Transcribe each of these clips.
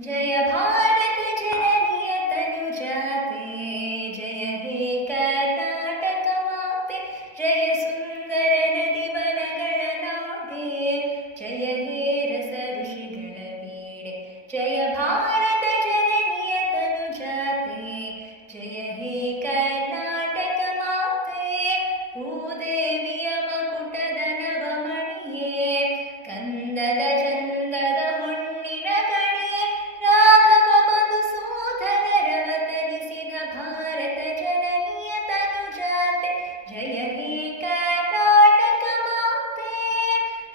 जय भारत जननीय तनुजाते, जय हे कर्नाटक माते, जय सुंदर नदी वनಗಳ ನಾಡೆ, जय हे रस ಋಷಿಗಳ ಬೀಡೆ. जय भारत जननीय तनुजाते, जय हे कर्नाटक माते, ಭೂದೇವಿಯ ಮಕುಟದ ನವಮಣಿಯೇ, ಕಂದದ ಚಂದದ ಹೊನ್ನಿನ ಗಣಿಯೇ, ರಾಘವ ಮಧುಸೂದನರವತರಿಸಿದ ಭಾರತ ಜನನಿಯ ತನುಜಾತೆ, ಜಯ ಹೇ ಕರ್ನಾಟಕ ಮಾತೆ.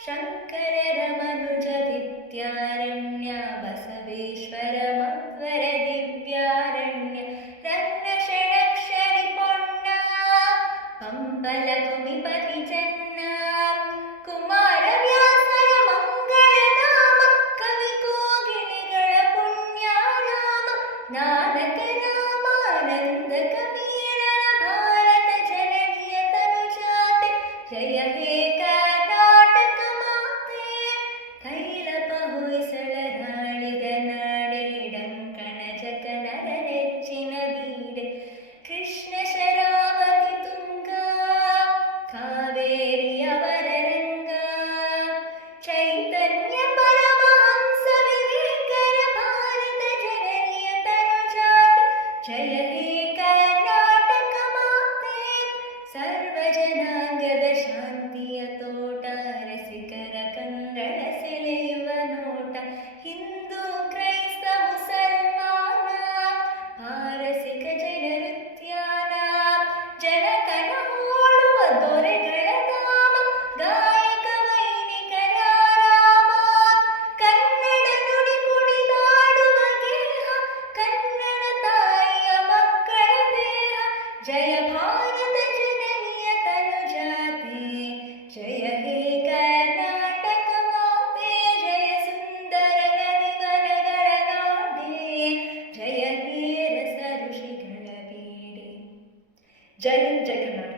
ಶಂಕರರ ಮನುಜ ವಿದ್ಯಾರಣ್ಯ, ಬಸವೇಶ್ವರ ಮಧ್ವರ ದಿವ್ಯಾರಣ್ಯ, ರತ್ನ ಷಡಕ್ಷರಿ ಪೊನ್ನ, ಪಂಪಲ ಕುಮಿಪತಿ ಚೆನ್ನ, ಕುಮಾರ ವ್ಯಾಸರ ಮಂಗಳಧಾಮ, ಕವಿ ಕೋಗಿಲೆಗಳ ಪುಣ್ಯಾರಾಮ, ನಾನಕ ರಾಮಾನಂದ ಕಬೀರರ ಭಾರತ ಜನನಿಯ ತನುಜಾತೆ, ಜಯ ಹೇ ಕರ್ನಾಟಕ ಮಾತೆ. ಕೈಲಪ ಹೊಯ್ಸಳ ರಾಳಿದ ನಾಡೆ, ಡಂಕಣ ಜಕನರ ನೆಚ್ಚಿನ ಬೀಡೆ, ಕೃಷ್ಣ ಶರಾವತಿ ತುಂಗ, ಕಾವೇರಿಯವರ ರಂಗ, ಚೈತನ್ಯ ಪರಮಹಂಸ ವಿವೇಕರ ಭಾರತ ಜನನಿಯ ತನುಜಾತೆ, ಜಯ ಹೇ ಕರ್ನಾಟಕ ಮಾತೆ. ಸರ್ವ ಜನಾಂಗದ ಶಾಂತಿಯ ತೋಟ, ರಸಿಕರ ಕಂಗಳ ಸೆಳೆಯುವ ನೋಟ, ಹಿಂದೂ ಕ್ರೈಸ್ತ ಮುಸಲ್ಮಾನ, ಪಾರಸಿಕ ಜನರುತ್ಯಾನ, ಜನಕನ ಹೋಳುವ ದೊರೆಗಳ ಧಾಮ, ಗಾಯಕ ವೈಣಿಕರ ರಾಮ, ಕನ್ನಡ ನುಡಿ ಕುಣಿದಾಡುವ ಗೇಹ, ಕನ್ನಡ ತಾಯಿಯ ಮಕ್ಕಳ ದೇಹ. ಜಯ ಭಾರತ ಜನನಿಯ ತನುಜಾತೆ, ಜಯ ಹೇ ಕರ್ನಾಟಕ ಮಾತೆ, ಜಯ ಸುಂದರ ನದಿ ವನಗಳ ನಾಡೆ, ಜಯ ಹೇ ರಸ ಋಷಿಗಳ ಬೀಡೆ. ಜೈ ಹಿಂದ್, ಜೈ ಕರ್ನಾಟಕ.